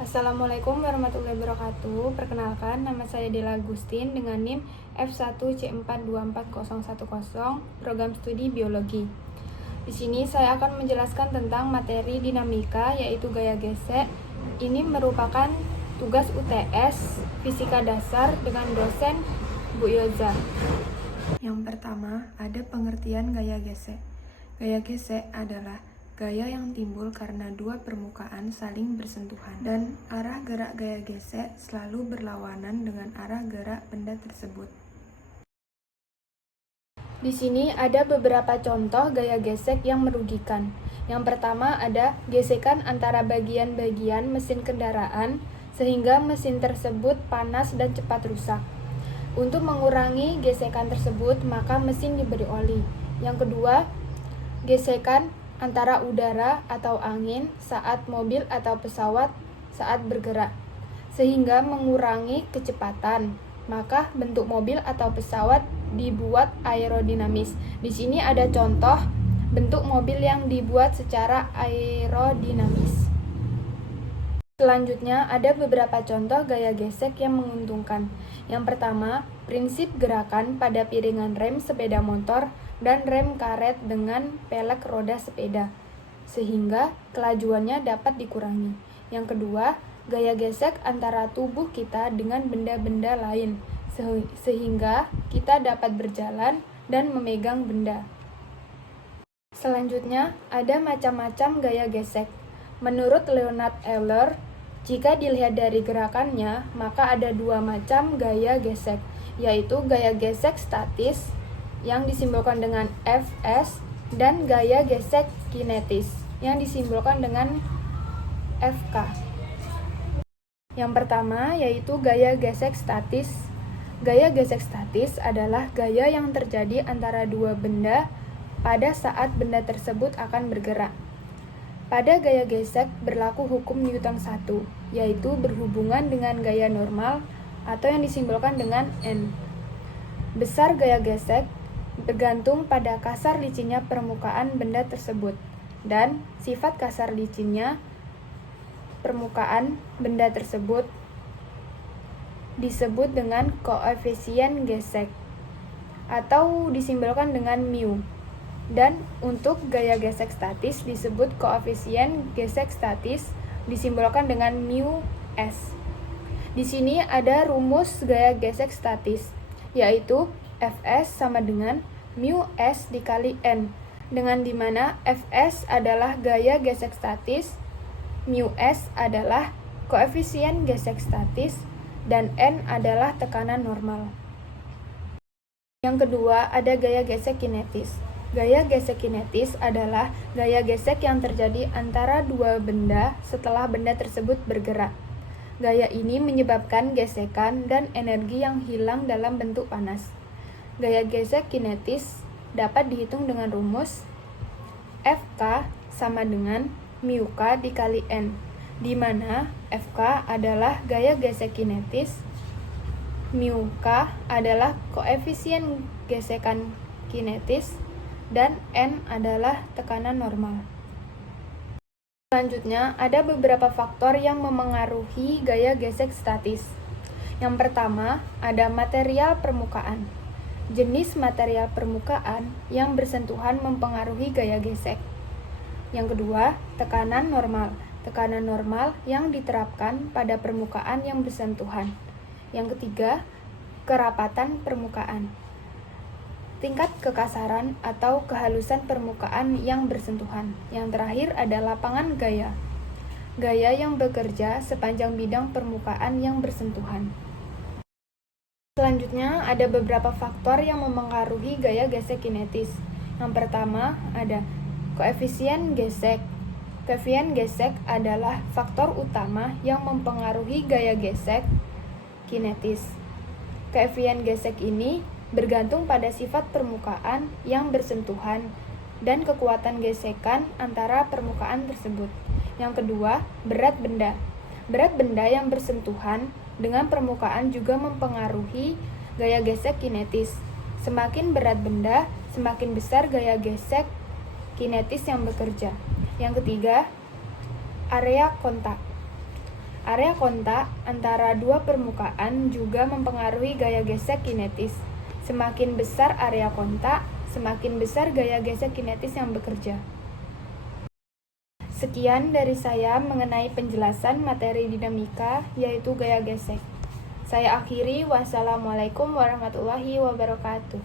Assalamualaikum warahmatullahi wabarakatuh. Perkenalkan, nama saya Dela Agustin dengan NIM F1C424010, program studi biologi. Di sini saya akan menjelaskan tentang materi dinamika, yaitu gaya gesek. Ini merupakan tugas UTS Fisika Dasar dengan dosen Bu Yoza. Yang pertama, ada pengertian gaya gesek. Gaya gesek adalah gaya yang timbul karena dua permukaan saling bersentuhan, dan arah gerak gaya gesek selalu berlawanan dengan arah gerak benda tersebut. Di sini ada beberapa contoh gaya gesek yang merugikan. Yang pertama ada gesekan antara bagian-bagian mesin kendaraan sehingga mesin tersebut panas dan cepat rusak. Untuk mengurangi gesekan tersebut, maka mesin diberi oli. Yang kedua, gesekan antara udara atau angin saat mobil atau pesawat saat bergerak, sehingga mengurangi kecepatan. Maka bentuk mobil atau pesawat dibuat aerodinamis. Di sini ada contoh bentuk mobil yang dibuat secara aerodinamis. Selanjutnya ada beberapa contoh gaya gesek yang menguntungkan. Yang pertama, prinsip gerakan pada piringan rem sepeda motor dan rem karet dengan pelek roda sepeda, sehingga kelajuannya dapat dikurangi. Yang kedua, gaya gesek antara tubuh kita dengan benda-benda lain, sehingga kita dapat berjalan dan memegang benda. Selanjutnya, ada macam-macam gaya gesek. Menurut Leonhard Euler, jika dilihat dari gerakannya, maka ada dua macam gaya gesek, yaitu gaya gesek statis yang disimbolkan dengan Fs dan gaya gesek kinetis yang disimbolkan dengan Fk. Yang pertama yaitu gaya gesek statis. Gaya gesek statis adalah gaya yang terjadi antara dua benda pada saat benda tersebut akan bergerak. Pada gaya gesek berlaku hukum Newton 1, yaitu berhubungan dengan gaya normal atau yang disimbolkan dengan N. Besar gaya gesek bergantung pada kasar licinnya permukaan benda tersebut, dan sifat kasar licinnya permukaan benda tersebut disebut dengan koefisien gesek atau disimbolkan dengan mu. Dan untuk gaya gesek statis disebut koefisien gesek statis disimbolkan dengan mu s. Di sini ada rumus gaya gesek statis, yaitu Fs sama dengan mu s dikali N, dengan dimana Fs adalah gaya gesek statis, mu s adalah koefisien gesek statis, dan N adalah tekanan normal. Yang kedua, ada gaya gesek kinetis. Gaya gesek kinetis adalah gaya gesek yang terjadi antara dua benda setelah benda tersebut bergerak. Gaya ini menyebabkan gesekan dan energi yang hilang dalam bentuk panas. Gaya gesek kinetis dapat dihitung dengan rumus Fk sama dengan mu k dikali N, di mana Fk adalah gaya gesek kinetis, mu k adalah koefisien gesekan kinetis, dan N adalah tekanan normal. Selanjutnya, ada beberapa faktor yang memengaruhi gaya gesek statis. Yang pertama, ada material permukaan. Jenis material permukaan yang bersentuhan mempengaruhi gaya gesek. Yang kedua, tekanan normal. Tekanan normal yang diterapkan pada permukaan yang bersentuhan. Yang ketiga, kerapatan permukaan. Tingkat kekasaran atau kehalusan permukaan yang bersentuhan. Yang terakhir ada lapangan gaya. Gaya yang bekerja sepanjang bidang permukaan yang bersentuhan. Selanjutnya ada beberapa faktor yang memengaruhi gaya gesek kinetis. Yang pertama ada koefisien gesek. Koefisien gesek adalah faktor utama yang mempengaruhi gaya gesek kinetis. Koefisien gesek ini bergantung pada sifat permukaan yang bersentuhan dan kekuatan gesekan antara permukaan tersebut. Yang kedua, berat benda. Berat benda yang bersentuhan dengan permukaan juga mempengaruhi gaya gesek kinetis. Semakin berat benda, semakin besar gaya gesek kinetis yang bekerja. Yang ketiga, area kontak. Area kontak antara dua permukaan juga mempengaruhi gaya gesek kinetis. Semakin besar area kontak, semakin besar gaya gesek kinetis yang bekerja. Sekian dari saya mengenai penjelasan materi dinamika, yaitu gaya gesek. Saya akhiri, wassalamualaikum warahmatullahi wabarakatuh.